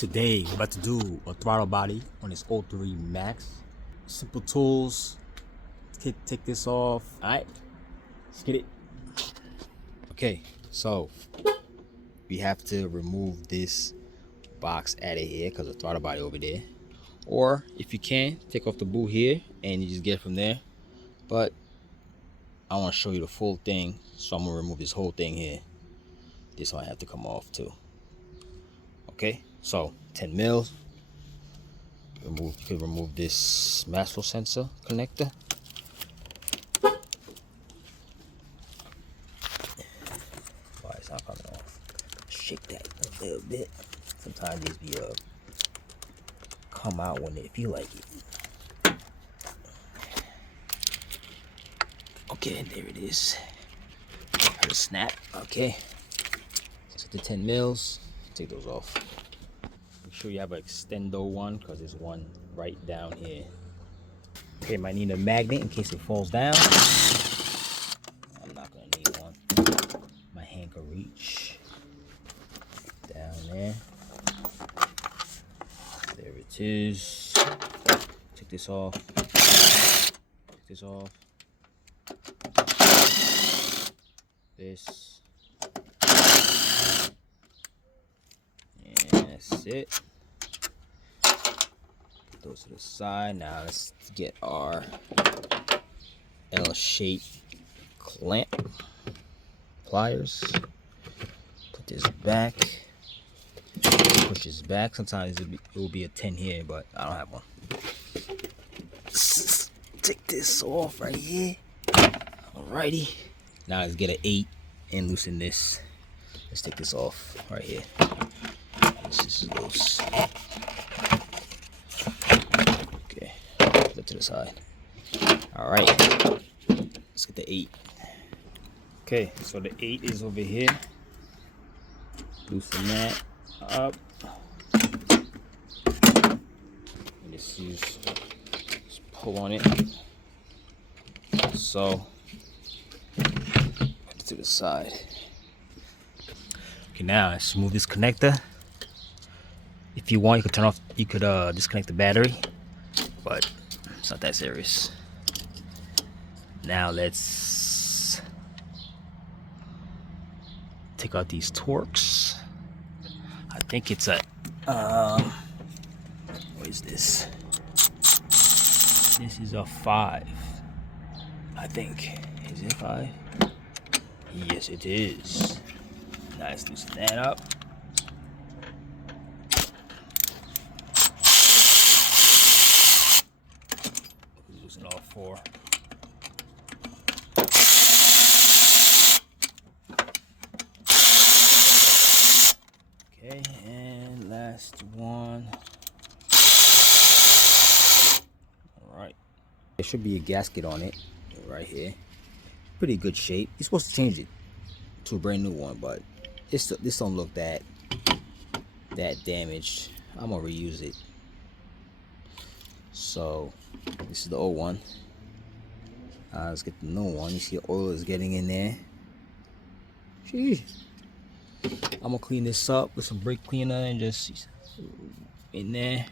Today we're about to do a throttle body on this 03 Max. Simple tools. Take this off. Alright, let's get it. Okay, so we have to remove this box out of here because the throttle body over there. Or if you can, take off the boot here and you just get it from there. But I want to show you the full thing, so I'm gonna remove this whole thing here. This one I have to come off too. Okay, so 10 mils. You could remove this master sensor connector. Why it's not coming off? Shake that a little bit. Sometimes these be come out when they feel like it. Okay, there it is. Heard a snap. Okay, so the 10 mils. Take those off. Make sure you have an extendo one because there's one right down here. Okay, might need a magnet in case it falls down. I'm not gonna need one. My hand can reach down there. There it is. Take this off. Take this off. This. And that's it. Put those to the side. Now let's get our L-shaped clamp pliers. Put this back. Push this back. Sometimes it will be a 10 here, but I don't have one. Take this off right here. Alrighty. Now let's get an 8 and loosen this. Let's take this off right here. This is loose. Okay, put that to the side. Alright, let's get the 8. Okay, so the 8 is over here. Loosen that up. And just pull on it. So, put it to the side. Okay, now let's remove this connector. If you want, you could turn off. You could disconnect the battery, but it's not that serious. Now let's take out these Torx. I think it's a what is this? This is a 5. I think. Is it 5? Yes, it is. Now let's loosen that up. Loosen all 4. Okay, and last one. Alright. There should be a gasket on it right here. Pretty good shape. You're supposed to change it to a brand new one, but this don't look that damaged. I'm gonna reuse it. So this is the old one. Let's get the new one. You see the oil is getting in there. Sheesh. I'm gonna clean this up with some brake cleaner and just in there.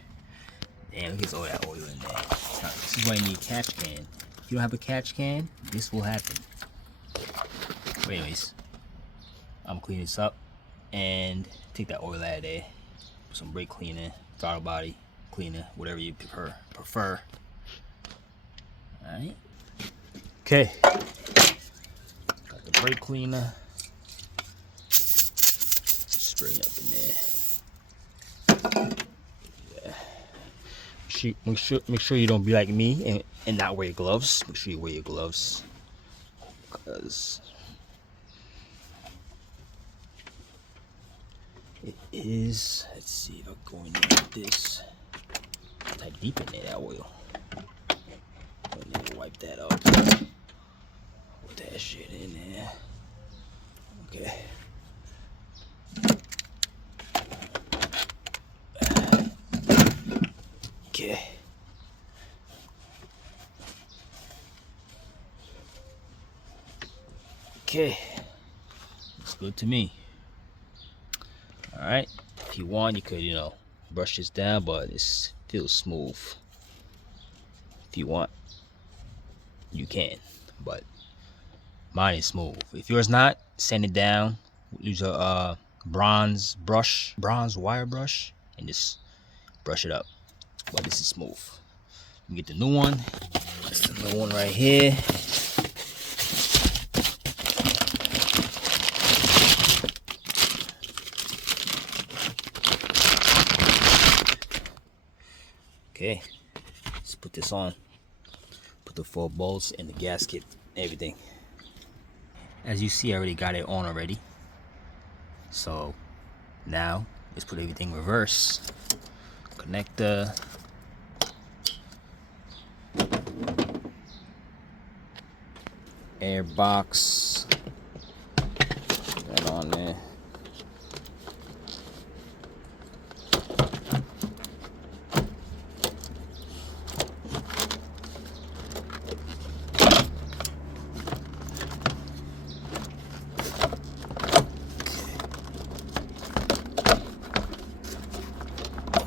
Damn, look at all that oil in there. This is why you need a catch can. If you don't have a catch can, this will happen. But anyways, I'm gonna clean this up and take that oil out of there. Put some brake cleaner, throttle body cleaner, whatever you prefer. Alright. Okay. Got the brake cleaner. Spray up in there. Yeah. Make sure you don't be like me and not wear gloves. Make sure you wear your gloves. Because it is, let's see if I go in there like this. Type deep in there, that oil. Wipe that up. Put that shit in there. Okay. Okay. Okay. Looks good to me. Alright. If you want, you could, brush this down, but it feels smooth. If you want, you can, but mine is smooth. If yours not, sand it down. Use a bronze wire brush, and just brush it up. But this is smooth. We get the new one. That's the new one right here. Okay, let's put this on. Put the 4 bolts and the gasket, everything. As you see, I already got it on already. So now let's put everything reverse. Connector. Air box. Put that on there.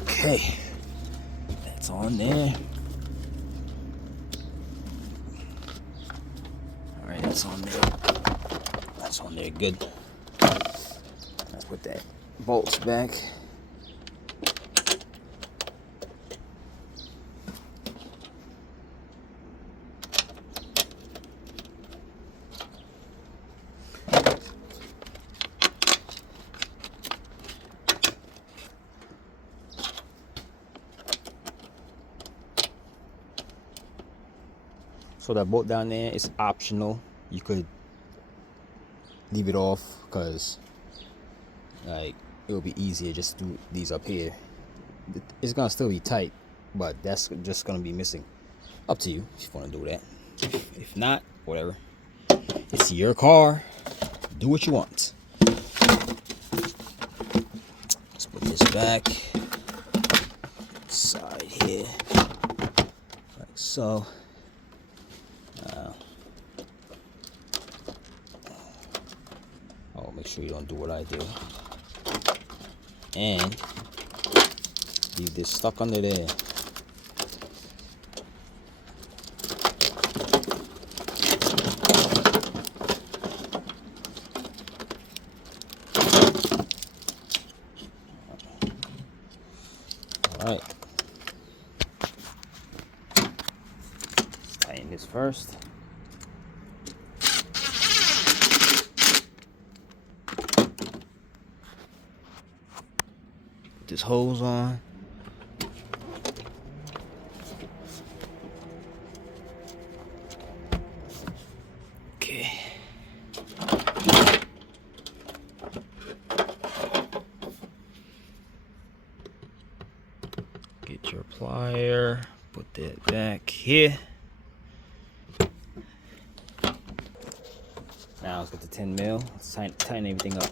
Okay, that's on there. All right, that's on there. That's on there, good. Let's put that bolts back. So that bolt down there is optional. You could leave it off because like it will be easier just to do these up here. It's gonna still be tight, but that's just gonna be missing. Up to you if you want to do that. If not, whatever. It's your car. Do what you want. Let's put this back. Side here. Like so. Make sure you don't do what I do. And leave this stuck under there. Alright. Tighten this first. This hose on. Okay. Get your plier, put that back here. Now let's get the 10 mil. Let's tighten everything up.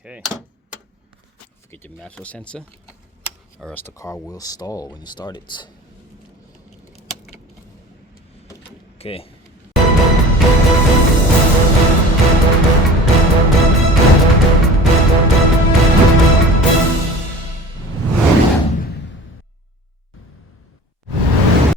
Okay, forget your matchel sensor or else the car will stall when you start it. Okay.